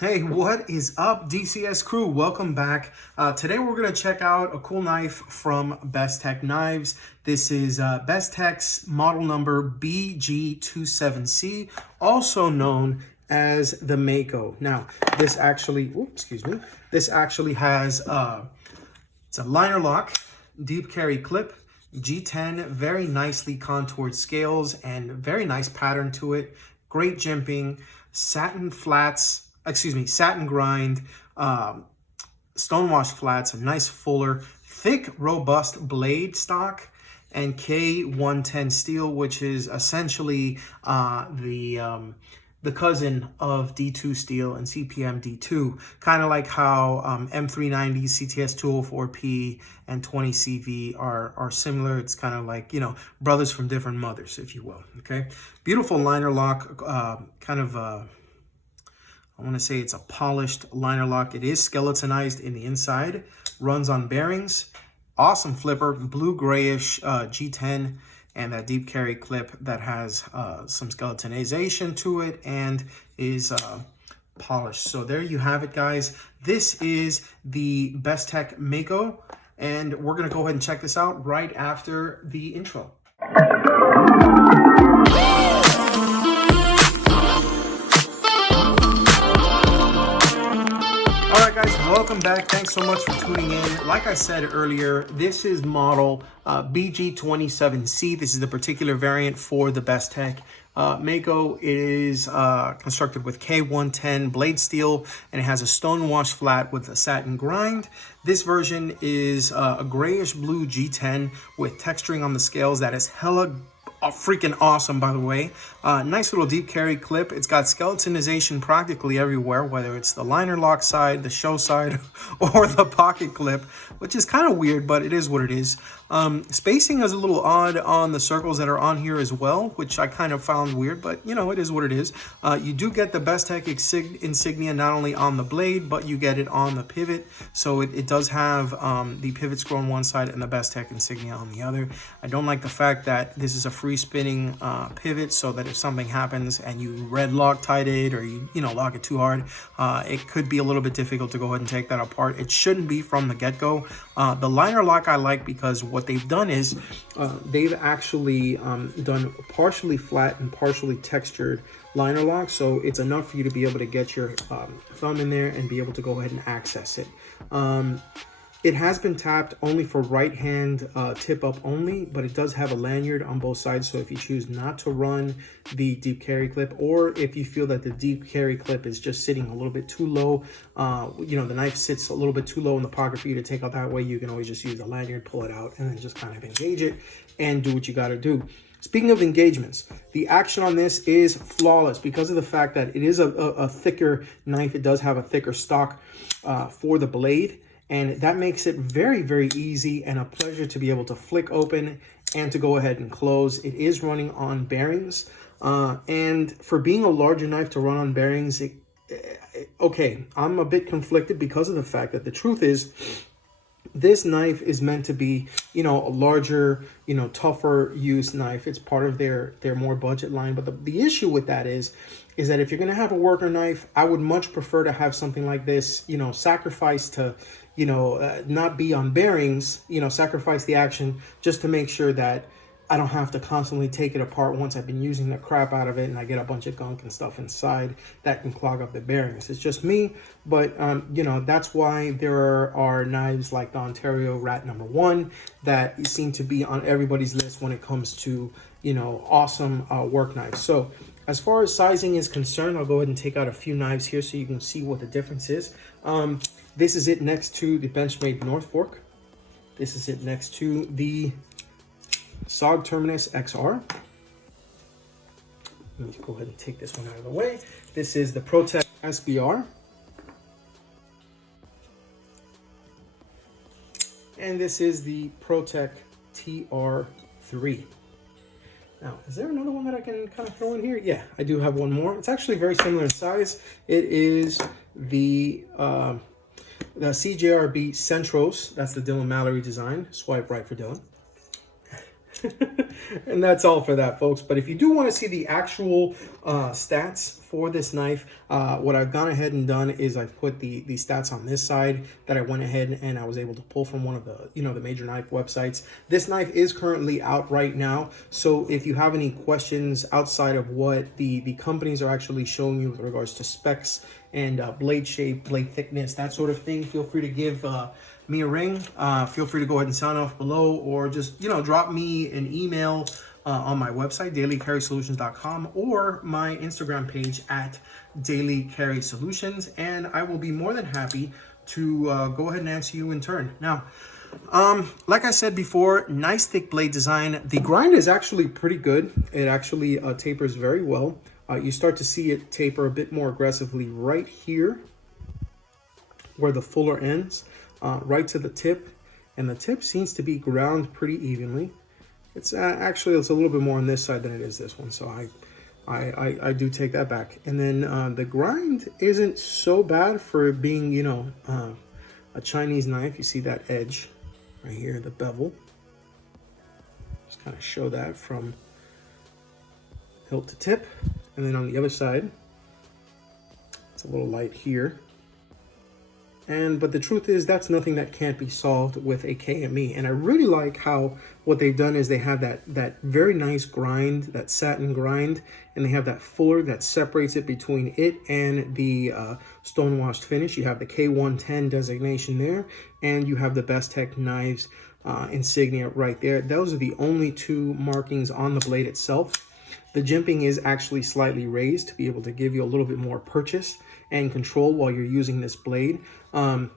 Hey, what is up, DCS Crew? Welcome back. Today we're going to check out a cool knife from Bestech Knives. This is Bestech's model number BG27C, also known as the Mako. Now, this actually, this actually has, it's a liner lock, deep carry clip, G10, very nicely contoured scales, and very nice pattern to it. Great jimping, satin grind, stonewash flats, a nice fuller, thick, robust blade stock, and K110 steel, which is essentially the cousin of D2 steel and CPM D2, kind of like how M390, CTS 204P, and 20CV are similar. It's kind of like, you know, brothers from different mothers, if you will. Okay, beautiful liner lock, I want to say it's a polished liner lock. It is skeletonized in the inside, runs on bearings. Awesome flipper, blue grayish G10, and that deep carry clip that has some skeletonization to it and is polished. So there you have it, guys. This is the Bestech Mako, and we're going to go ahead and check this out right after the intro. Alright guys, welcome back. Thanks so much for tuning in. Like I said earlier, this is model BG27C. This is the particular variant for the Bestech Mako. It is constructed with K110 blade steel, and it has a stonewash flat with a satin grind. This version is a grayish blue G10 with texturing on the scales that is hella freaking awesome, by the way. Nice little deep carry clip. It's got skeletonization practically everywhere, whether it's the liner lock side, the show side, or the pocket clip, which is kind of weird, but it is what it is. Spacing is a little odd on the circles that are on here as well, which I kind of found weird, but you know, it is what it is. You do get the Bestech insignia not only on the blade, but you get it on the pivot. So it does have the pivot screw on one side and the Bestech insignia on the other. I don't like the fact that this is a free spinning pivot, so that if something happens and you red Loctite it, or you lock it too hard, it could be a little bit difficult to go ahead and take that apart. It shouldn't be from the get-go. The liner lock I like because what they've done is they've actually done partially flat and partially textured liner lock, so it's enough for you to be able to get your thumb in there and be able to go ahead and access it. It has been tapped only for right hand tip up only, but it does have a lanyard on both sides. So if you choose not to run the deep carry clip, or if you feel that the deep carry clip is just sitting a little bit too low, the knife sits a little bit too low in the pocket for you to take out that way, you can always just use the lanyard, pull it out, and then just kind of engage it and do what you got to do. Speaking of engagements, the action on this is flawless because of the fact that it is a thicker knife. It does have a thicker stock for the blade, and that makes it very, very easy and a pleasure to be able to flick open and to go ahead and close. It is running on bearings, and for being a larger knife to run on bearings, okay, I'm a bit conflicted because of the fact that the truth is, this knife is meant to be, a larger, tougher use knife. It's part of their more budget line. But the issue with that is that if you're going to have a worker knife, I would much prefer to have something like this, sacrifice to, not be on bearings, sacrifice the action just to make sure that I don't have to constantly take it apart once I've been using the crap out of it and I get a bunch of gunk and stuff inside that can clog up the bearings. It's just me, but that's why there are knives like the Ontario Rat No. 1 that seem to be on everybody's list when it comes to, awesome work knives. So as far as sizing is concerned, I'll go ahead and take out a few knives here so you can see what the difference is. This is it next to the Benchmade North Fork. This is it next to the SOG Terminus XR. Let me go ahead and take this one out of the way. This is the ProTech SBR. And this is the ProTech TR3. Now, is there another one that I can kind of throw in here? Yeah, I do have one more. It's actually very similar in size. It is the CJRB Centros. That's the Dylan Mallory design. Swipe right for Dylan. And that's all for that, folks. But if you do want to see the actual stats for this knife. What I've gone ahead and done is I've put the stats on this side that I went ahead and I was able to pull from one of the, you know, the major knife websites. This knife is currently out right now, so if you have any questions outside of what the companies are actually showing you with regards to specs and blade shape, blade thickness, that sort of thing, feel free to give me a ring. Feel free to go ahead and sign off below, or just, you know, drop me an email on my website, dailycarrysolutions.com, or my Instagram page at dailycarrysolutions, and I will be more than happy to go ahead and answer you in turn. Now, like I said before, nice thick blade design. The grind is actually pretty good. It actually tapers very well. You start to see it taper a bit more aggressively right here where the fuller ends, right to the tip, and the tip seems to be ground pretty evenly. It's actually, it's a little bit more on this side than it is this one, so I do take that back. And then the grind isn't so bad for being, you know, a Chinese knife. You see that edge right here, the bevel. Just kind of show that from hilt to tip. And then on the other side, it's a little light here. But the truth is, that's nothing that can't be solved with a KME. And I really like how what they've done is they have that very nice grind, that satin grind, and they have that fuller that separates it between it and the stonewashed finish. You have the K110 designation there, and you have the Bestech knives insignia right there. Those are the only two markings on the blade itself. The jimping is actually slightly raised to be able to give you a little bit more purchase and control while you're using this blade. And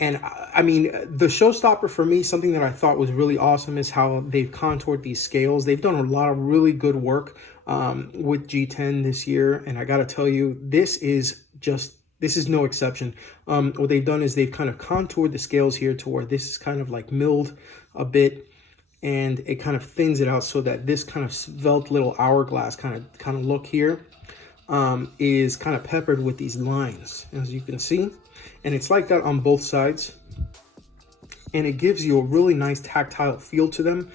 I mean, the showstopper for me, something that I thought was really awesome, is how they've contoured these scales. They've done a lot of really good work with G10 this year, and I gotta tell you, this is no exception. What they've done is they've kind of contoured the scales here to where this is kind of like milled a bit, and it kind of thins it out so that this kind of svelte little hourglass kind of look here is kind of peppered with these lines, as you can see. And it's like that on both sides. And it gives you a really nice tactile feel to them.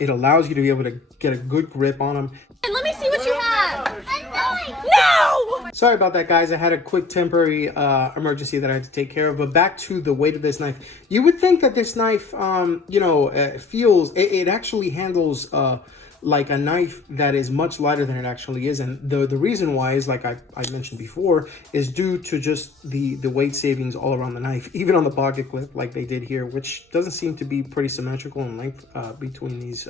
It allows you to be able to get a good grip on them. And let me see what you have. No! Sorry about that, guys. I had a quick temporary emergency that I had to take care of. But back to the weight of this knife. You would think that this knife, you know, it actually handles like a knife that is much lighter than it actually is. And the reason why is, like I mentioned before, is due to just the weight savings all around the knife, even on the pocket clip like they did here, which doesn't seem to be pretty symmetrical in length between these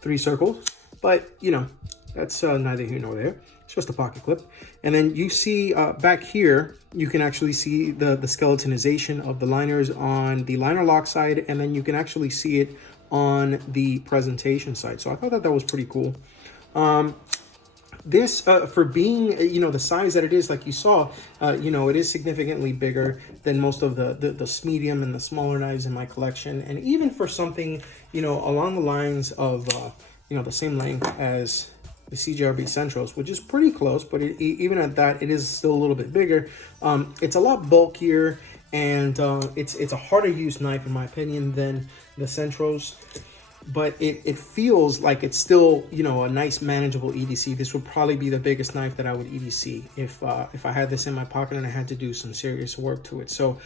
three circles. But, you know, that's neither here nor there. It's just a pocket clip. And then you see back here, you can actually see the skeletonization of the liners on the liner lock side, and then you can actually see it on the presentation side. So I thought that was pretty cool. This, for being, you know, the size that it is, like you saw, you know, it is significantly bigger than most of the medium and the smaller knives in my collection. And even for something, you know, along the lines of, you know, the same length as the CJRB Centros, which is pretty close, but even at that, it is still a little bit bigger. It's a lot bulkier, and it's a harder use knife in my opinion than the Centros, but it feels like it's still, you know, a nice manageable EDC. This would probably be the biggest knife that I would EDC if I had this in my pocket and I had to do some serious work to it. So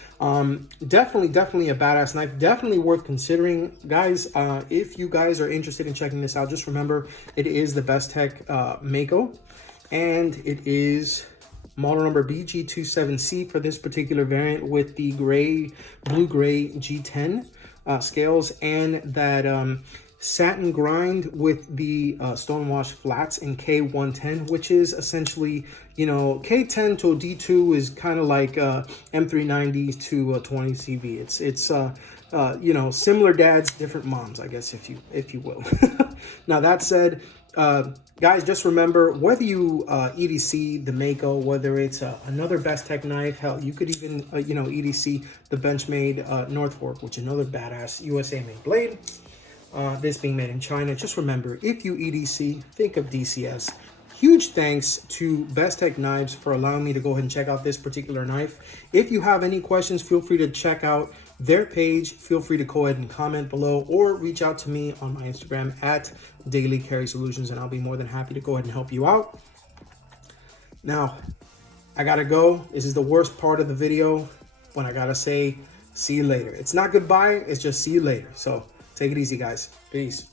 definitely a badass knife, definitely worth considering, guys. If you guys are interested in checking this out, just remember it is the Bestech Mako, and it is model number BG27C for this particular variant, with the blue-gray G10 scales, and that satin grind with the stonewashed flats in K110, which is essentially, you know, K10 to D2 is kind of like M390 to 20 CV. It's you know, similar dads, different moms, I guess, if you will. Now that said, guys, just remember, whether you EDC the Mako, whether it's another Bestech knife, hell, you could even you know, EDC the Benchmade North Fork, which is another badass USA made blade. This being made in China. Just remember, if you EDC, think of DCS. Huge thanks to Bestech Knives for allowing me to go ahead and check out this particular knife. If you have any questions, feel free to check out their page. Feel free to go ahead and comment below, or reach out to me on my Instagram at Daily Carry Solutions, and I'll be more than happy to go ahead and help you out. Now, I gotta go. This is the worst part of the video when I gotta say see you later. It's not goodbye, it's just see you later. So take it easy, guys. Peace.